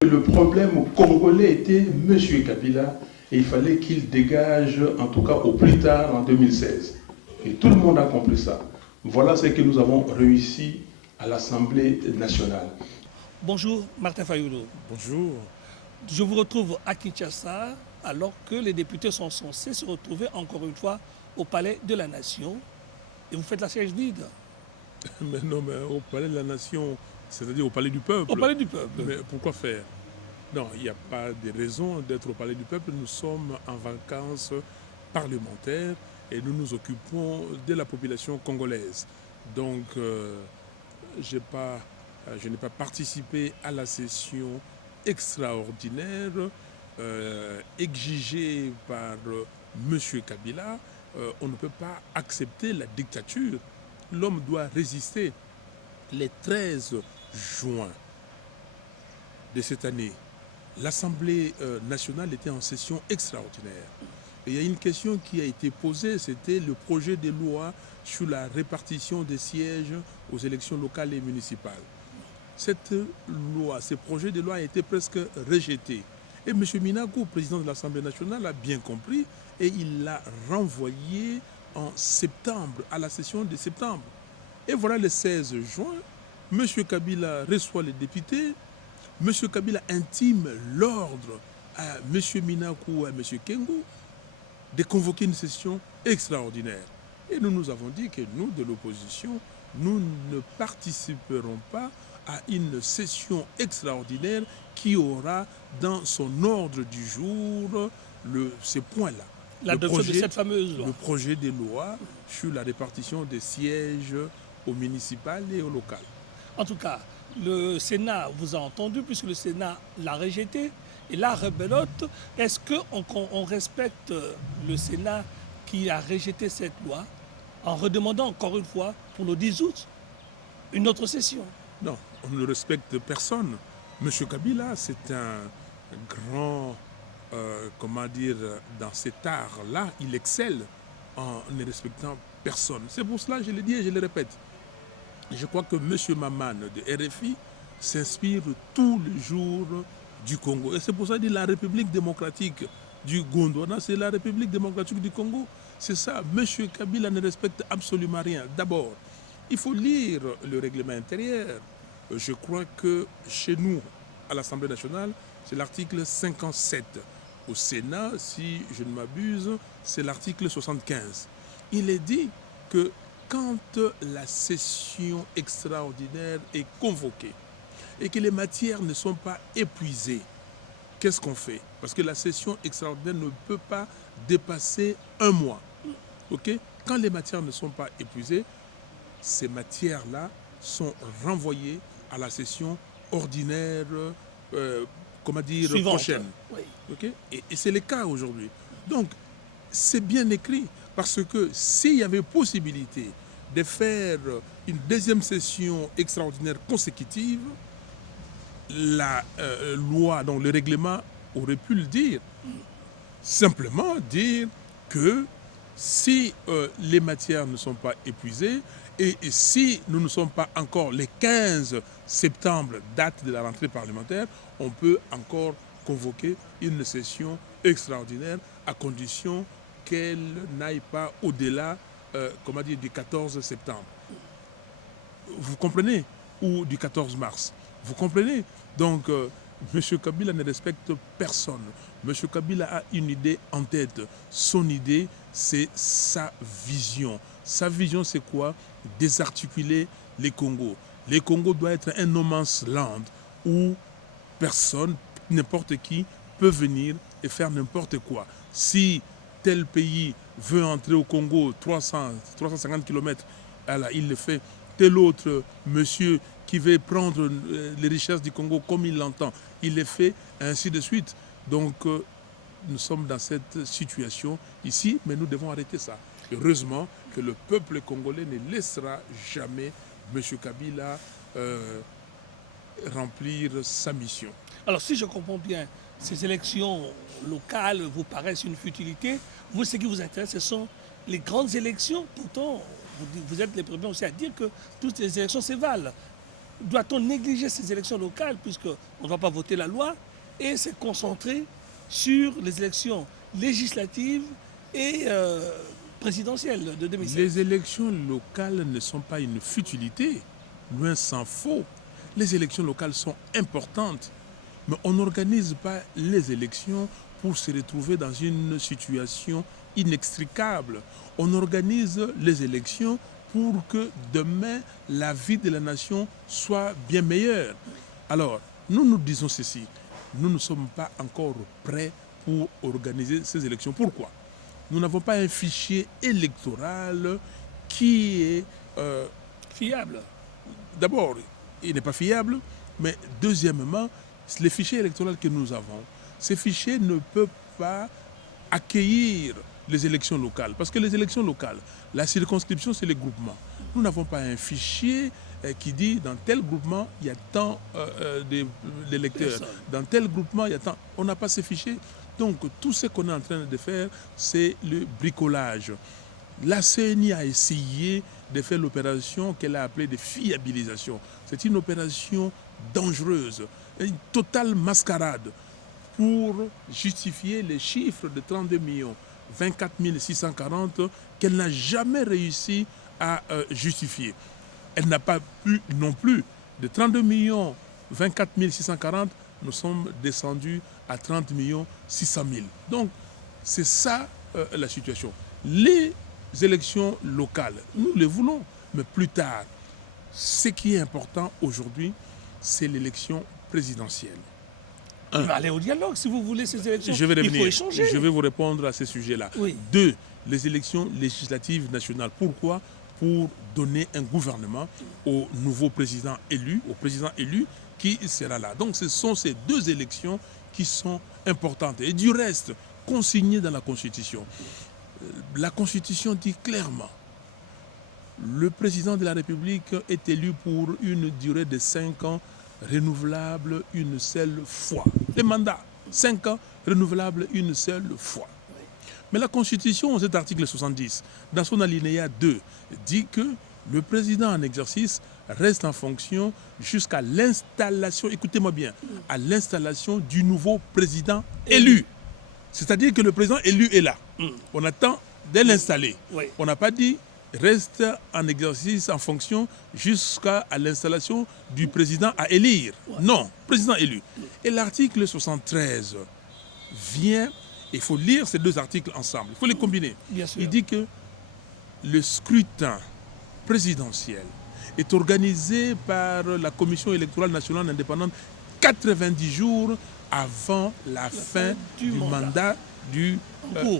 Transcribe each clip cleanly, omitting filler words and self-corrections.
Le problème congolais était M. Kabila et il fallait qu'il dégage, en tout cas au plus tard en 2016. Et tout le monde a compris ça. Voilà ce que nous avons réussi à l'Assemblée nationale. Bonjour Martin Fayulu. Bonjour. Je vous retrouve à Kinshasa alors que les députés sont censés se retrouver encore une fois au Palais de la Nation et vous faites la siège vide. Mais non, mais au Palais de la Nation, c'est-à-dire au Palais du Peuple. Au Palais du Peuple. Mais pourquoi faire? Non, il n'y a pas de raison d'être au Palais du Peuple. Nous sommes en vacances parlementaires et nous nous occupons de la population congolaise. Donc, je n'ai pas participé à la session extraordinaire exigée par M. Kabila. On ne peut pas accepter la dictature. L'homme doit résister. Le 13 juin de cette année, l'Assemblée nationale était en session extraordinaire. Et il y a une question qui a été posée, c'était le projet de loi sur la répartition des sièges aux élections locales et municipales. Cette loi, ce projet de loi a été presque rejeté. Et M. Minakou, président de l'Assemblée nationale, a bien compris et il l'a renvoyé en septembre, à la session de septembre. Et voilà le 16 juin, M. Kabila reçoit les députés. M. Kabila intime l'ordre à M. Minakou et à M. Kengo de convoquer une session extraordinaire. Et nous avons dit que nous, de l'opposition, nous ne participerons pas à une session extraordinaire qui aura dans son ordre du jour ces points-là. L'adoption de cette fameuse loi. Le projet de loi sur la répartition des sièges au municipal et au local. En tout cas, le Sénat vous a entendu puisque le Sénat l'a rejeté. Et là, rebelote, est-ce qu'on respecte le Sénat qui a rejeté cette loi en redemandant encore une fois pour le 10 août une autre session? Non, on ne respecte personne. M. Kabila, c'est un grand, dans cet art-là, il excelle en ne respectant personne. C'est pour cela, je le dis et je le répète. Je crois que M. Maman de RFI s'inspire tous les jours du Congo. Et c'est pour ça qu'il dit la République démocratique du Gondwana, c'est la République démocratique du Congo. C'est ça. M. Kabila ne respecte absolument rien. D'abord, il faut lire le règlement intérieur. Je crois que chez nous, à l'Assemblée nationale, c'est l'article 57. Au Sénat, si je ne m'abuse, c'est l'article 75. Il est dit que quand la session extraordinaire est convoquée et que les matières ne sont pas épuisées, qu'est-ce qu'on fait? Parce que la session extraordinaire ne peut pas dépasser un mois. Okay? Quand les matières ne sont pas épuisées, ces matières-là sont renvoyées à la session ordinaire, Suivante. prochaine. Oui. Okay? Et c'est le cas aujourd'hui. Donc, c'est bien écrit, parce que s'il y avait possibilité de faire une deuxième session extraordinaire consécutive, la loi, donc le règlement aurait pu le dire. Simplement dire que si les matières ne sont pas épuisées et si nous ne sommes pas encore le 15 septembre, date de la rentrée parlementaire, on peut encore convoquer une session extraordinaire à condition qu'elle n'aille pas au-delà du 14 septembre. Vous comprenez? Ou du 14 mars. Vous comprenez? Donc, M. Kabila ne respecte personne. M. Kabila a une idée en tête. Son idée, c'est sa vision. Sa vision, c'est quoi? Désarticuler les Congos. Les Congos doit être un no man's land où personne, n'importe qui, peut venir et faire n'importe quoi. Si tel pays veut entrer au Congo 350 km, alors il le fait. Tel autre monsieur qui veut prendre les richesses du Congo comme il l'entend, il le fait, ainsi de suite. Donc, nous sommes dans cette situation ici, mais nous devons arrêter ça. Heureusement que le peuple congolais ne laissera jamais M. Kabila remplir sa mission. Alors, si je comprends bien, ces élections locales vous paraissent une futilité. Vous, ce qui vous intéresse, ce sont les grandes élections. Pourtant, vous êtes les premiers aussi à dire que toutes les élections, c'est valent. Doit-on négliger ces élections locales, puisqu'on ne va pas voter la loi, et se concentrer sur les élections législatives et présidentielles de 2016? Les élections locales ne sont pas une futilité, loin s'en faut. Les élections locales sont importantes, mais on n'organise pas les élections pour se retrouver dans une situation inextricable. On organise les élections pour que demain, la vie de la nation soit bien meilleure. Alors, nous disons ceci, nous ne sommes pas encore prêts pour organiser ces élections. Pourquoi? Nous n'avons pas un fichier électoral qui est... fiable. D'abord, il n'est pas fiable, mais deuxièmement, les fichiers électoraux que nous avons, ces fichiers ne peuvent pas accueillir les élections locales. Parce que les élections locales, la circonscription, c'est les groupements. Nous n'avons pas un fichier qui dit dans tel groupement, il y a tant d'électeurs. Dans tel groupement, il y a tant... On n'a pas ces fichiers. Donc, tout ce qu'on est en train de faire, c'est le bricolage. La CENI a essayé de faire l'opération qu'elle a appelée de fiabilisation. C'est une opération dangereuse, une totale mascarade pour justifier les chiffres de 32 millions, 24 640 qu'elle n'a jamais réussi à justifier. Elle n'a pas pu non plus. De 32 millions, 24 640, nous sommes descendus à 30 millions 600 000. Donc, c'est ça la situation. Les élections locales, nous les voulons, mais plus tard, ce qui est important aujourd'hui, c'est l'élection présidentielle. Allez au dialogue si vous voulez ces élections. Je vais revenir. Il faut échanger. Je vais vous répondre à ces sujets-là. Oui. 2, les élections législatives nationales. Pourquoi? Pour donner un gouvernement au nouveau président élu, qui sera là. Donc ce sont ces 2 élections qui sont importantes. Et du reste, consignées dans la Constitution. La Constitution dit clairement, le président de la République est élu pour une durée de 5 ans, renouvelable une seule fois. Les mandats, 5 ans, renouvelables une seule fois. Mais la Constitution, cet article 70, dans son alinéa 2, dit que le président en exercice reste en fonction jusqu'à l'installation, écoutez-moi bien, à l'installation du nouveau président élu. C'est-à-dire que le président élu est là. On attend de l'installer. Oui. On n'a pas dit reste en exercice en fonction jusqu'à l'installation du président à élire. Non, président élu. Et l'article 73 vient, il faut lire ces 2 articles ensemble, il faut les combiner. Bien sûr. Il dit que le scrutin présidentiel est organisé par la Commission électorale nationale indépendante 90 jours avant la fin du mandat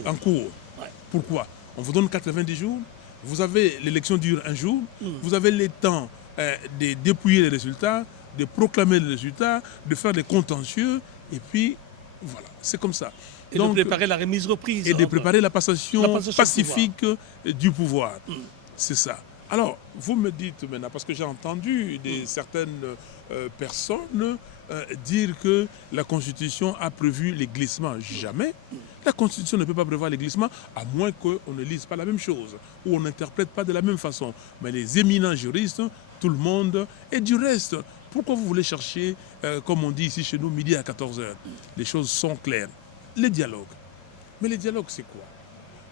en cours. Ouais. Pourquoi? On vous donne 90 jours, vous avez l'élection dure un jour, vous avez le temps de dépouiller les résultats, de proclamer les résultats, de faire des contentieux, et puis voilà, c'est comme ça. Et donc, de préparer la remise-reprise. Et de préparer la passation pacifique du pouvoir. C'est ça. Alors, vous me dites maintenant, parce que j'ai entendu certaines personnes dire que la Constitution a prévu les glissements. Jamais. La Constitution ne peut pas prévoir les glissements, à moins qu'on ne lise pas la même chose, ou on n'interprète pas de la même façon. Mais les éminents juristes, tout le monde, et du reste, pourquoi vous voulez chercher, comme on dit ici chez nous, midi à 14h? Les choses sont claires. Les dialogues. Mais les dialogues, c'est quoi?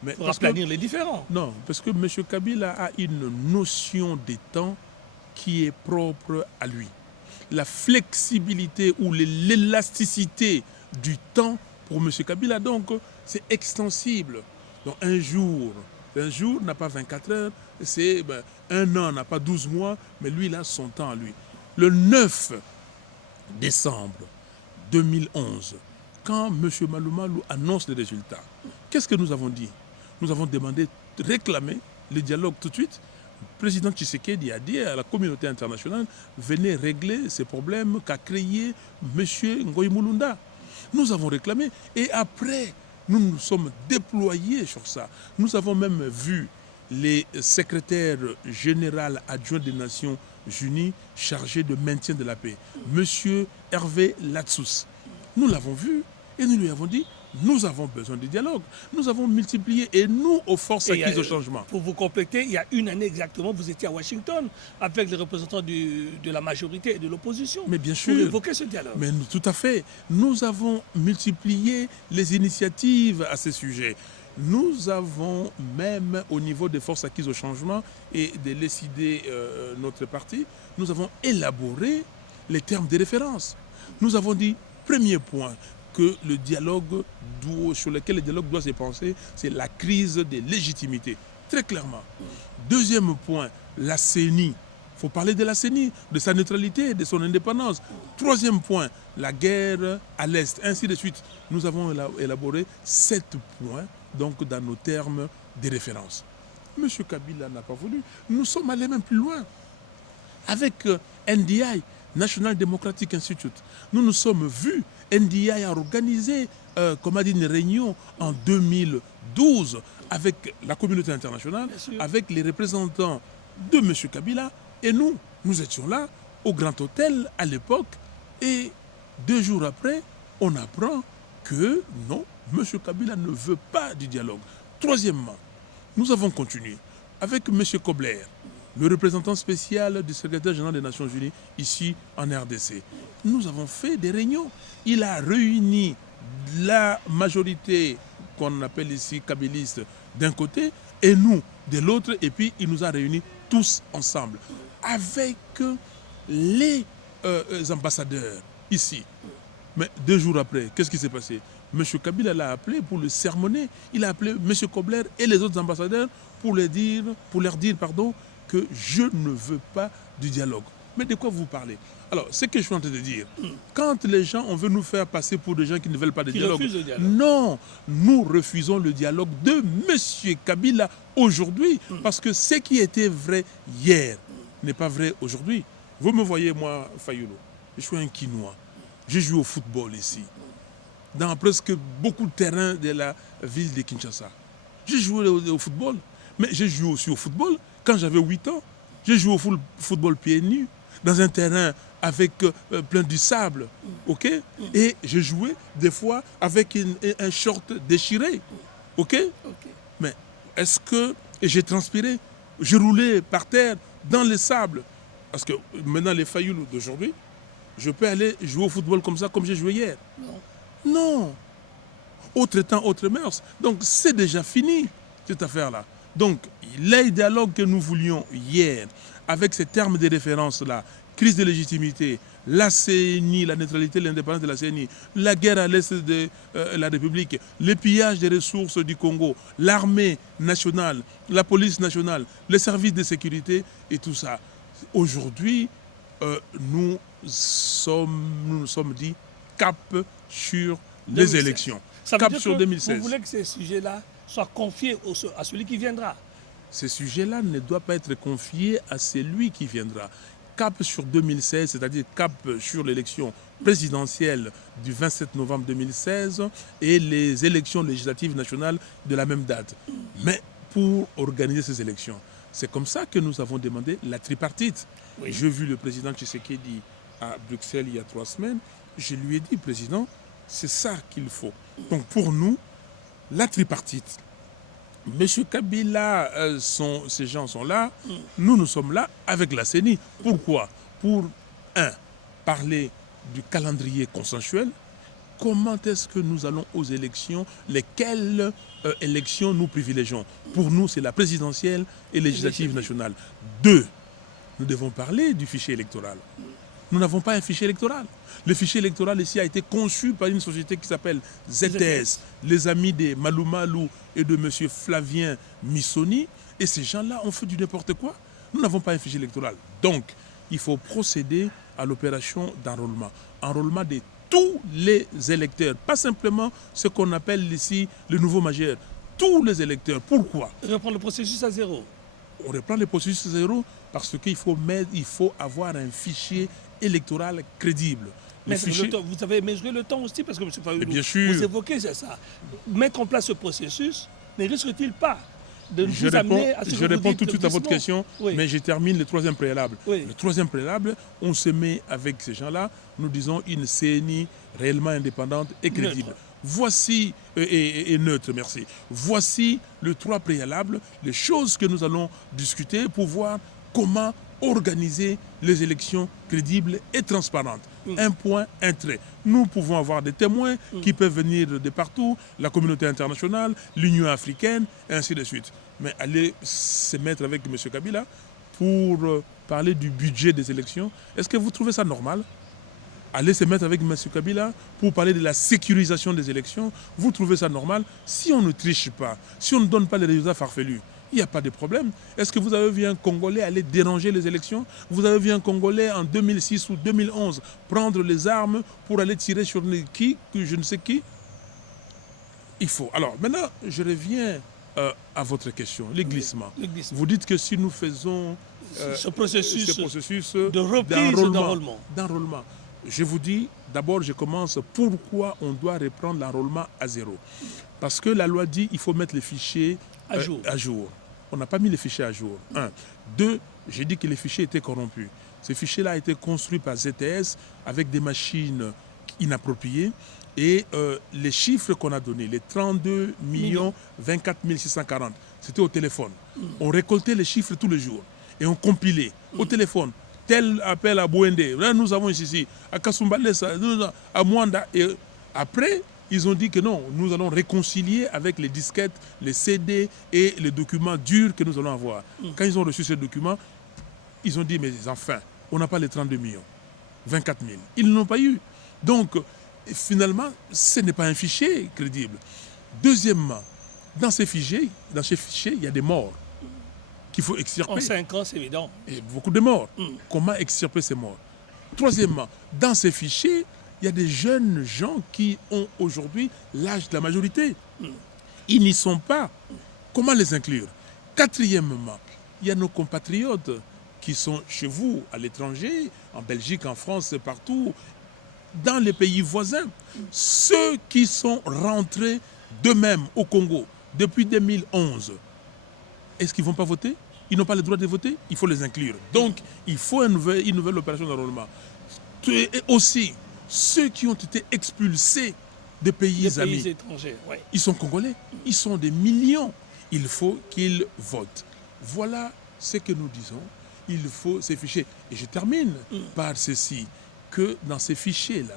Il faudra planir les différends. Non, parce que M. Kabila a une notion des temps qui est propre à lui. La flexibilité ou l'élasticité du temps pour M. Kabila, donc, c'est extensible. Donc, un jour n'a pas 24 heures, c'est un an n'a pas 12 mois, mais lui, il a son temps à lui. Le 9 décembre 2011, quand M. Malumalu annonce les résultats, qu'est-ce que nous avons dit? Nous avons demandé, réclamer le dialogue tout de suite. Le président Tshisekedi a dit à la communauté internationale, venez régler ces problèmes qu'a créé M. Ngoï Mulunda. Nous avons réclamé et après, nous nous sommes déployés sur ça. Nous avons même vu les secrétaires généraux adjoints des Nations Unis chargé de maintien de la paix, M. Hervé Latsous. Nous l'avons vu et nous lui avons dit, nous avons besoin de dialogue. Nous avons multiplié et nous, aux forces acquises au changement. Pour vous compléter, il y a une année exactement, vous étiez à Washington avec les représentants de la majorité et de l'opposition. Mais bien sûr. Pour évoquer ce dialogue. Mais tout à fait. Nous avons multiplié les initiatives à ce sujet. Nous avons même au niveau des forces acquises au changement et de l'ESID, notre parti, nous avons élaboré les termes de référence. Nous avons dit, premier point, que le dialogue sur lequel le dialogue doit se penser, c'est la crise des légitimités, très clairement. Deuxième point, la CENI. Il faut parler de la CENI, de sa neutralité, de son indépendance. Troisième point, la guerre à l'Est, ainsi de suite. Nous avons élaboré 7 points donc, dans nos termes de référence. M. Kabila n'a pas voulu. Nous sommes allés même plus loin. Avec NDI, National Democratic Institute, nous nous sommes vus. NDI a organisé une réunion en 2012 avec la communauté internationale, avec les représentants de M. Kabila. Et nous étions là au Grand Hôtel à l'époque. Et 2 jours après, on apprend que non, M. Kabila ne veut pas du dialogue. Troisièmement, nous avons continué avec M. Kobler, le représentant spécial du secrétaire général des Nations Unies ici en RDC. Nous avons fait des réunions. Il a réuni la majorité qu'on appelle ici kabiliste d'un côté et nous de l'autre. Et puis il nous a réunis tous ensemble avec les ambassadeurs ici. Mais 2 jours après, qu'est-ce qui s'est passé? M. Kabila l'a appelé pour le sermonner. Il a appelé M. Kobler et les autres ambassadeurs pour leur dire que je ne veux pas du dialogue. Mais de quoi vous parlez? Alors, ce que je suis en train de dire, quand les gens, on veut nous faire passer pour des gens qui ne veulent pas de dialogue, refusent le dialogue. Non, nous refusons le dialogue de M. Kabila aujourd'hui, parce que ce qui était vrai hier n'est pas vrai aujourd'hui. Vous me voyez, moi, Fayulu, je suis un Quinois. J'ai joué au football ici, dans presque beaucoup de terrains de la ville de Kinshasa. J'ai joué au football, mais j'ai joué aussi au football quand j'avais 8 ans. J'ai joué au football pieds nus, dans un terrain avec plein de sable, ok? Et j'ai joué des fois avec un short déchiré, ok? Mais est-ce que... Et j'ai transpiré, j'ai roulé par terre dans le sable. Parce que maintenant, les Fayoulou d'aujourd'hui, je peux aller jouer au football comme ça, comme j'ai joué hier. Non. Autre temps, autre mœurs. Donc c'est déjà fini, cette affaire-là. Donc les dialogues que nous voulions hier, avec ces termes de référence-là, crise de légitimité, la CENI, la neutralité, l'indépendance de la CENI, la guerre à l'est de la République, le pillage des ressources du Congo, l'armée nationale, la police nationale, les services de sécurité et tout ça. Aujourd'hui, nous nous sommes dit cap sur les 2016. Élections. Ça veut cap dire sur que 2016. Vous voulez que ces sujets-là soient confiés à celui qui viendra? Ces sujets-là ne doivent pas être confiés à celui qui viendra. Cap sur 2016, c'est-à-dire cap sur l'élection présidentielle du 27 novembre 2016 et les élections législatives nationales de la même date. Mais pour organiser ces élections, c'est comme ça que nous avons demandé la tripartite. Oui. J'ai vu le président Tshisekedi à Bruxelles il y a 3 semaines. Je lui ai dit, président, c'est ça qu'il faut. Donc pour nous, la tripartite. M. Kabila, ces gens sont là, nous sommes là avec la CENI. Pourquoi? Pour, parler du calendrier consensuel. Comment est-ce que nous allons aux élections? Lesquelles élections nous privilégions? Pour nous, c'est la présidentielle et législative nationale. 2, nous devons parler du fichier électoral. Nous n'avons pas un fichier électoral. Le fichier électoral ici a été conçu par une société qui s'appelle ZTS, les amis de Malou Malou et de M. Flavien Missoni. Et ces gens-là ont fait du n'importe quoi. Nous n'avons pas un fichier électoral. Donc, il faut procéder à l'opération d'enrôlement. Enrôlement de tous les électeurs, pas simplement ce qu'on appelle ici le nouveau majeur. Tous les électeurs. Pourquoi? Reprendre le processus à zéro. On reprend le processus à zéro parce qu'il faut avoir un fichier électoral crédible. Mais vous avez mesuré le temps aussi, parce que M. Fayulu, bien sûr. Vous évoquez ça. Mettre en place ce processus ne risque-t-il pas de vous amener à ce que Je vous réponds dites tout de suite à votre glissement. question, Oui. mais je termine le troisième préalable. Oui. Le troisième préalable, on se met avec ces gens-là, nous disons une CNI réellement indépendante et crédible. Neutre. Voici, et neutre, merci. Voici les trois préalables, les choses que nous allons discuter pour voir comment organiser les élections crédibles et transparentes. Un point, un trait. Nous pouvons avoir des témoins qui peuvent venir de partout, la communauté internationale, l'Union africaine, et ainsi de suite. Mais aller se mettre avec M. Kabila pour parler du budget des élections, est-ce que vous trouvez ça normal ? Aller se mettre avec M. Kabila pour parler de la sécurisation des élections, vous trouvez ça normal? Si on ne triche pas, si on ne donne pas les résultats farfelus, il n'y a pas de problème. Est-ce que vous avez vu un Congolais aller déranger les élections? Vous avez vu un Congolais en 2006 ou 2011 prendre les armes pour aller tirer sur qui, je ne sais qui? Il faut. Alors maintenant, je reviens à votre question, les glissements. Le glissement. Vous dites que si nous faisons Ce processus de reprise d'enrôlement. Je vous dis, d'abord, je commence pourquoi on doit reprendre l'enrôlement à zéro. Parce que la loi dit qu'il faut mettre les fichiers À jour. On n'a pas mis les fichiers à jour. Un. Deux, j'ai dit que les fichiers étaient corrompus. Ces fichiers-là ont été construits par ZTS avec des machines inappropriées. Et les chiffres qu'on a donnés, les 32 24 640, c'était au téléphone. On récoltait les chiffres tous les jours et on compilait au téléphone. Tel appel à Bouende, là nous avons ici, à Kasumbalesa, à Mwanda. Et après, ils ont dit que non, nous allons réconcilier avec les disquettes, les CD et les documents durs que nous allons avoir. Quand ils ont reçu ces documents, ils ont dit, mais enfin, on n'a pas les 32 millions, 24 000. Ils ne l'ont pas eu. Donc, finalement, ce n'est pas un fichier crédible. Deuxièmement, dans ces fichiers, il y a des morts qu'il faut extirper. En 5 ans, c'est évident. Et beaucoup de morts. Comment extirper ces morts? Troisièmement, dans ces fichiers, il y a des jeunes gens qui ont aujourd'hui l'âge de la majorité. Ils n'y sont pas. Comment les inclure? Quatrièmement, il y a nos compatriotes qui sont chez vous, à l'étranger, en Belgique, en France, partout, dans les pays voisins. Ceux qui sont rentrés d'eux-mêmes au Congo depuis 2011, est-ce qu'ils ne vont pas voter? Ils n'ont pas le droit de voter? Il faut les inclure. Donc, il faut une nouvelle opération d'enrôlement. Et aussi, ceux qui ont été expulsés des pays amis, étrangers, ouais. ils sont congolais, ils sont des millions. Il faut qu'ils votent. Voilà ce que nous disons. Il faut ces fichiers. Et je termine par ceci, que dans ces fichiers-là,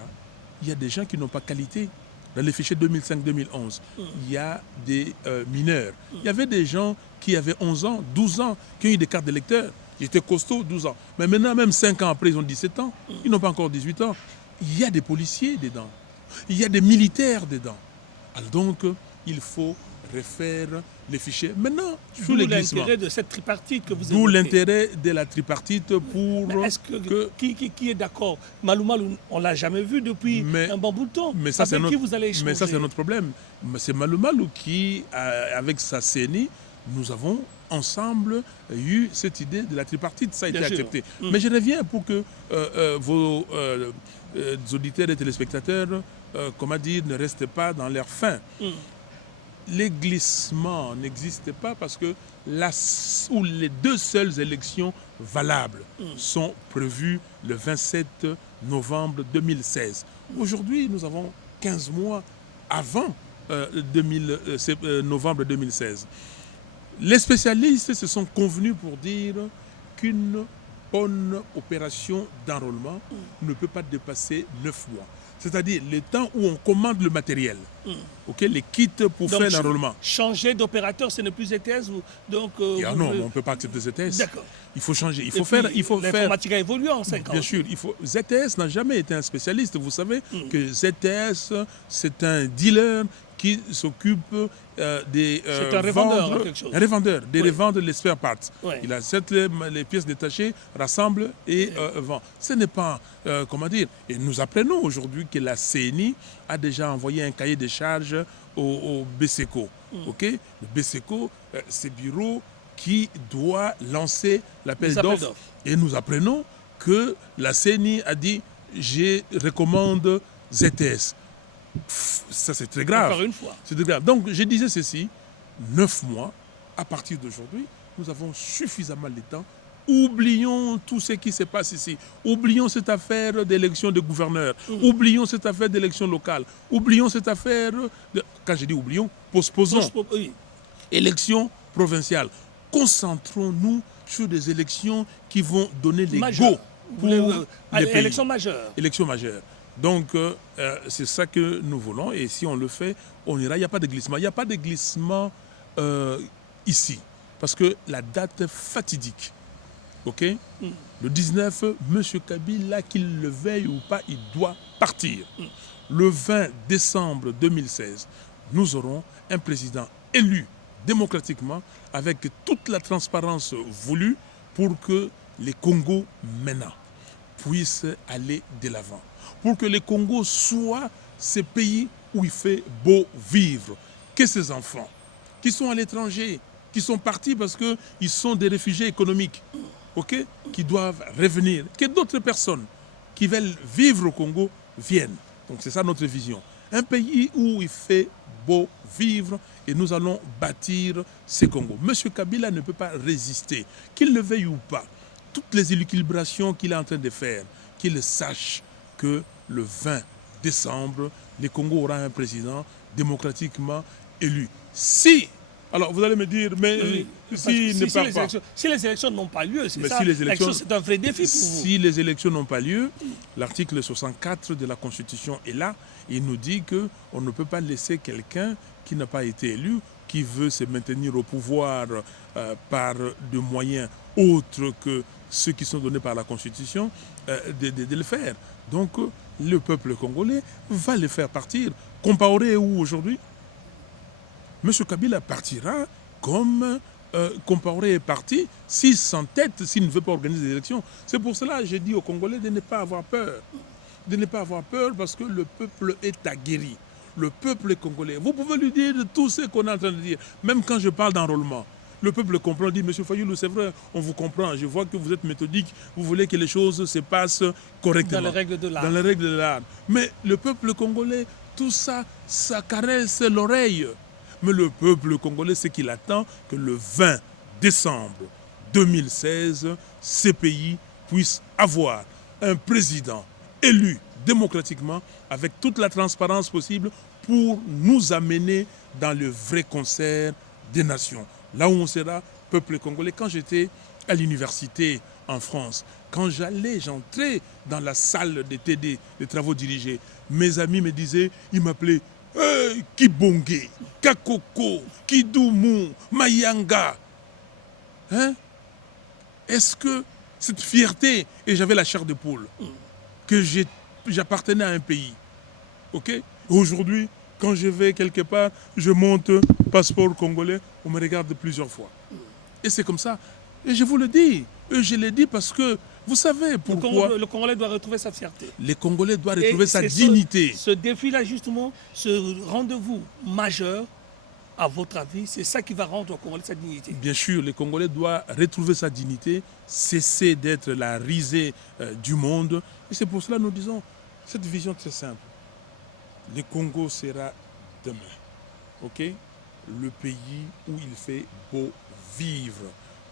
il y a des gens qui n'ont pas qualité. Dans les fichiers 2005-2011, il y a des mineurs. Il y avait des gens qui avaient 11 ans, 12 ans, qui ont eu des cartes d'électeurs. Ils étaient costauds, 12 ans. Mais maintenant, même 5 ans après, ils ont 17 ans. Ils n'ont pas encore 18 ans. Il y a des policiers dedans. Il y a des militaires dedans. Alors donc, il faut refaire les fichiers. Maintenant, D'où l'intérêt de cette tripartite que vous D'où évoquez. l'intérêt de la tripartite pour... Mais est-ce que qui est d'accord? Malou, on ne l'a jamais vu depuis un bon bout de temps. Mais ça, Avec qui vous allez échanger? Mais ça, c'est notre problème. C'est Malou qui, avec sa CENI, nous avons ensemble eu cette idée de la tripartite. Ça a été accepté. Mais je reviens pour que vos auditeurs et téléspectateurs, comment dire, ne restent pas dans leur faim. Les glissements n'existent pas parce que les deux seules élections valables sont prévues le 27 novembre 2016. Aujourd'hui, nous avons 15 mois avant novembre 2016. Les spécialistes se sont convenus pour dire qu'une bonne opération d'enrôlement ne peut pas dépasser 9 mois. C'est-à-dire le temps où on commande le matériel, les kits pour faire l'enrôlement. Changer d'opérateur, ce n'est plus ZTS donc, non, on ne peut pas accepter ZTS. D'accord. Il faut changer. L'informatique a évolué en 5 ans. Bien sûr. ZTS n'a jamais été un spécialiste. Vous savez que ZTS, c'est un dealer qui s'occupe des c'est un revendeur, quelque chose. Un revendeur, des revendre les spare parts. Ouais. Il achète les pièces détachées, rassemble et vend. Ce n'est pas, comment dire, et nous apprenons aujourd'hui que la CENI a déjà envoyé un cahier de charges au BSECO. Le BSECO, c'est le bureau qui doit lancer l'appel d'offres. Et nous apprenons que la CENI a dit « je recommande ZTS ». Ça, c'est très grave. Encore une fois. C'est très grave. Donc, je disais ceci, 9 mois à partir d'aujourd'hui, nous avons suffisamment de temps. Oublions tout ce qui se passe ici. Oublions cette affaire d'élection de gouverneurs. Oublions cette affaire d'élection locale. Oublions cette affaire, quand je dis oublions, posposons. Oui. Élection provinciale. Concentrons-nous sur des élections qui vont donner les Majeur. go pour les pays. Élection majeure. Élection majeure. Donc, c'est ça que nous voulons. Et si on le fait, on ira. Il n'y a pas de glissement. Il n'y a pas de glissement ici. Parce que la date est fatidique. OK? Le 19, M. Kabila, qu'il le veuille ou pas, il doit partir. Le 20 décembre 2016, nous aurons un président élu démocratiquement avec toute la transparence voulue pour que les Congos maintenant puissent aller de l'avant. Pour que les Congos soient ces pays où il fait beau vivre. Que ces enfants qui sont à l'étranger, qui sont partis parce qu'ils sont des réfugiés économiques, okay, qui doivent revenir, que d'autres personnes qui veulent vivre au Congo viennent. Donc c'est ça notre vision. Un pays où il fait beau vivre et nous allons bâtir ce Congo. Monsieur Kabila ne peut pas résister, qu'il le veuille ou pas. Toutes les équilibrations qu'il est en train de faire, qu'il sache que le 20 décembre, le Congo aura un président démocratiquement élu. Si, alors vous allez me dire, mais s'il ne part pas... Si les élections n'ont pas lieu, c'est ça, si les élections, c'est un vrai défi pour vous. Si les élections n'ont pas lieu, l'article 64 de la Constitution est là. Il nous dit qu'on ne peut pas laisser quelqu'un qui n'a pas été élu, qui veut se maintenir au pouvoir par des moyens autres que ceux qui sont donnés par la Constitution, de le faire. Donc le peuple congolais va le faire partir. Compaoré est où aujourd'hui? M. Kabila partira comme Compaoré est parti, s'il s'entête, s'il ne veut pas organiser des élections. C'est pour cela que j'ai dit aux Congolais de ne pas avoir peur. De ne pas avoir peur parce que le peuple est aguerri. Le peuple congolais. Vous pouvez lui dire tout ce qu'on est en train de dire. Même quand je parle d'enrôlement. Le peuple comprend, dit, Monsieur Fayoulou, c'est vrai, on vous comprend. Je vois que vous êtes méthodique. Vous voulez que les choses se passent correctement. Dans les règles de l'art. Dans les règles de l'art. Mais le peuple congolais, tout ça, ça caresse l'oreille. Mais le peuple congolais, c'est qu'il attend que le 20 décembre 2016, ces pays puissent avoir un président élu démocratiquement avec toute la transparence possible pour nous amener dans le vrai concert des nations. Là où on sera, peuple congolais. Quand j'étais à l'université en France, quand j'entrais dans la salle des TD, des travaux dirigés, mes amis me disaient, ils m'appelaient Kibonge, Kakoko, Kidoumou, Mayanga. Hein? Est-ce que cette fierté, et j'avais la chair de poule, que j'appartenais à un pays, ok? Aujourd'hui, quand je vais quelque part, je monte passeport congolais, on me regarde plusieurs fois. Et c'est comme ça. Et je vous le dis, je le dis parce que vous savez pourquoi... Le Congolais doit retrouver sa fierté. Les Congolais doivent retrouver sa dignité. Ce défi-là, justement, ce rendez-vous majeur, à votre avis, c'est ça qui va rendre au Congolais sa dignité. Bien sûr, les Congolais doivent retrouver sa dignité, cesser d'être la risée du monde. Et c'est pour cela que nous disons cette vision très simple. Le Congo sera demain, ok? Le pays où il fait beau vivre.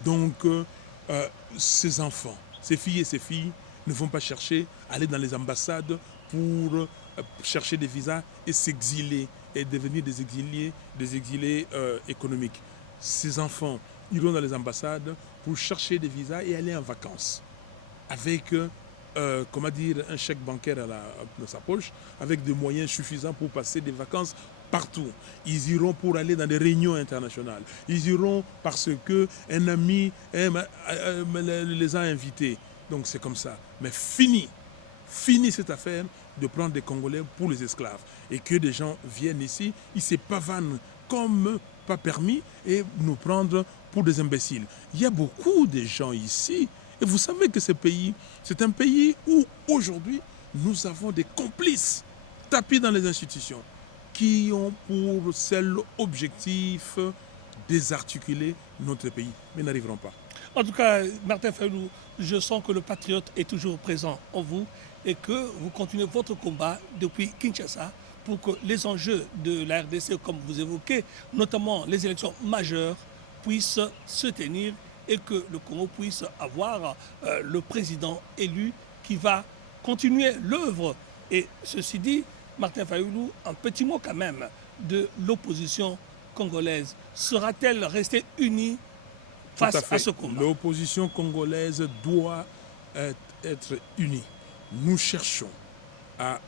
Donc, ces enfants, ces filles et ces filles ne vont pas chercher à aller dans les ambassades pour chercher des visas et s'exiler et devenir des exilés économiques. Ces enfants iront dans les ambassades pour chercher des visas et aller en vacances avec un chèque bancaire dans sa poche, avec des moyens suffisants pour passer des vacances partout. Ils iront pour aller dans des réunions internationales. Ils iront parce qu'un ami les a invités. Donc c'est comme ça. Mais fini cette affaire de prendre des Congolais pour les esclaves. Et que des gens viennent ici, ils se pavanent comme pas permis et nous prendre pour des imbéciles. Il y a beaucoup de gens ici. Et vous savez que ce pays, c'est un pays où aujourd'hui, nous avons des complices tapis dans les institutions qui ont pour seul objectif désarticuler notre pays, mais n'arriveront pas. En tout cas, Martin Fayoulou, je sens que le patriote est toujours présent en vous et que vous continuez votre combat depuis Kinshasa pour que les enjeux de la RDC, comme vous évoquez, notamment les élections majeures, puisse se tenir et que le Congo puisse avoir le président élu qui va continuer l'œuvre. Et ceci dit, Martin Fayoulou, un petit mot quand même de l'opposition congolaise. Sera-t-elle restée unie face à ce combat? L'opposition congolaise doit être unie. Nous cherchons à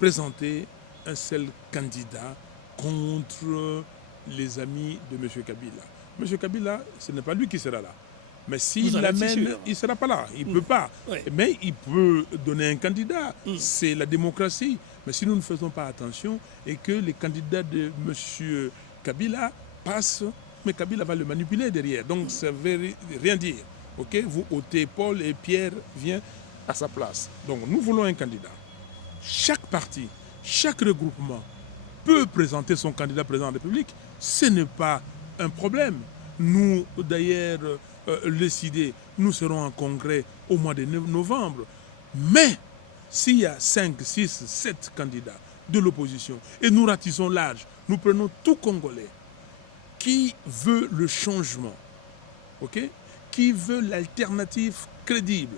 présenter un seul candidat contre les amis de M. Kabila. M. Kabila, ce n'est pas lui qui sera là. Mais s'il l'amène, il ne sera pas là. Il ne peut pas. Oui. Mais il peut donner un candidat. C'est la démocratie. Mais si nous ne faisons pas attention et que les candidats de M. Kabila passent, mais Kabila va le manipuler derrière. Donc ça ne veut rien dire. Okay? Vous ôtez Paul et Pierre vient à sa place. Donc nous voulons un candidat. Chaque parti, chaque regroupement peut présenter son candidat président de la République. Ce n'est pas un problème. Nous, d'ailleurs, décidé, nous serons en congrès au mois de novembre. Mais s'il y a 5, 6, 7 candidats de l'opposition et nous ratissons large, nous prenons tout Congolais qui veut le changement, okay? Qui veut l'alternative crédible.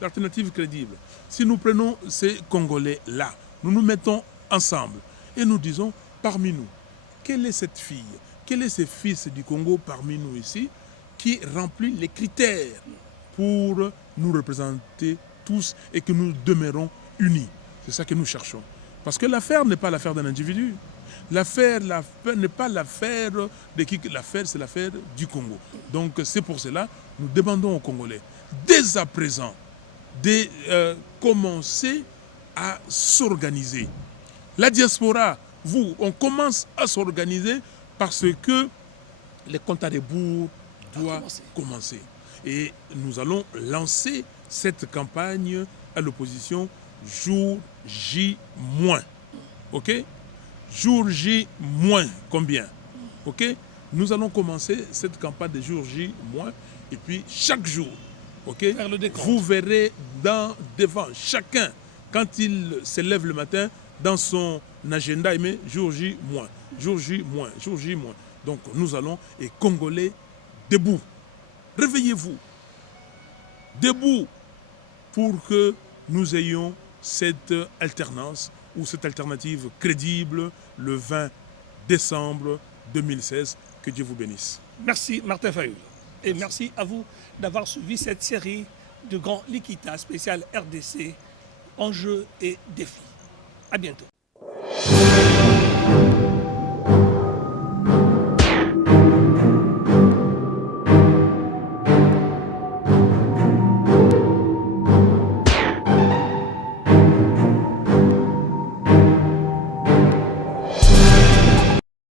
L'alternative crédible. Si nous prenons ces Congolais-là, nous nous mettons ensemble et nous disons parmi nous, quelle est cette fille, quel est ce fils du Congo parmi nous ici qui remplit les critères pour nous représenter tous et que nous demeurons unis. C'est ça que nous cherchons. Parce que l'affaire n'est pas l'affaire d'un individu. L'affaire n'est pas l'affaire de qui. L'affaire, c'est l'affaire du Congo. Donc c'est pour cela que nous demandons aux Congolais, dès à présent, de commencer à s'organiser. La diaspora, on commence à s'organiser parce que les comptes à rebours doit commencer. Et nous allons lancer cette campagne à l'opposition jour J-. OK? Jour J- combien? OK? Nous allons commencer cette campagne de jour J- et puis chaque jour, OK? Vous verrez devant chacun, quand il se lève le matin, dans son agenda, il met jour J-, jour J-, jour J-. Donc nous allons, et Congolais, debout, réveillez-vous, debout, pour que nous ayons cette alternance ou cette alternative crédible le 20 décembre 2016. Que Dieu vous bénisse. Merci Martin Fayoulou. Et merci à vous d'avoir suivi cette série de Grand Likita spécial RDC, enjeux et défis. À bientôt.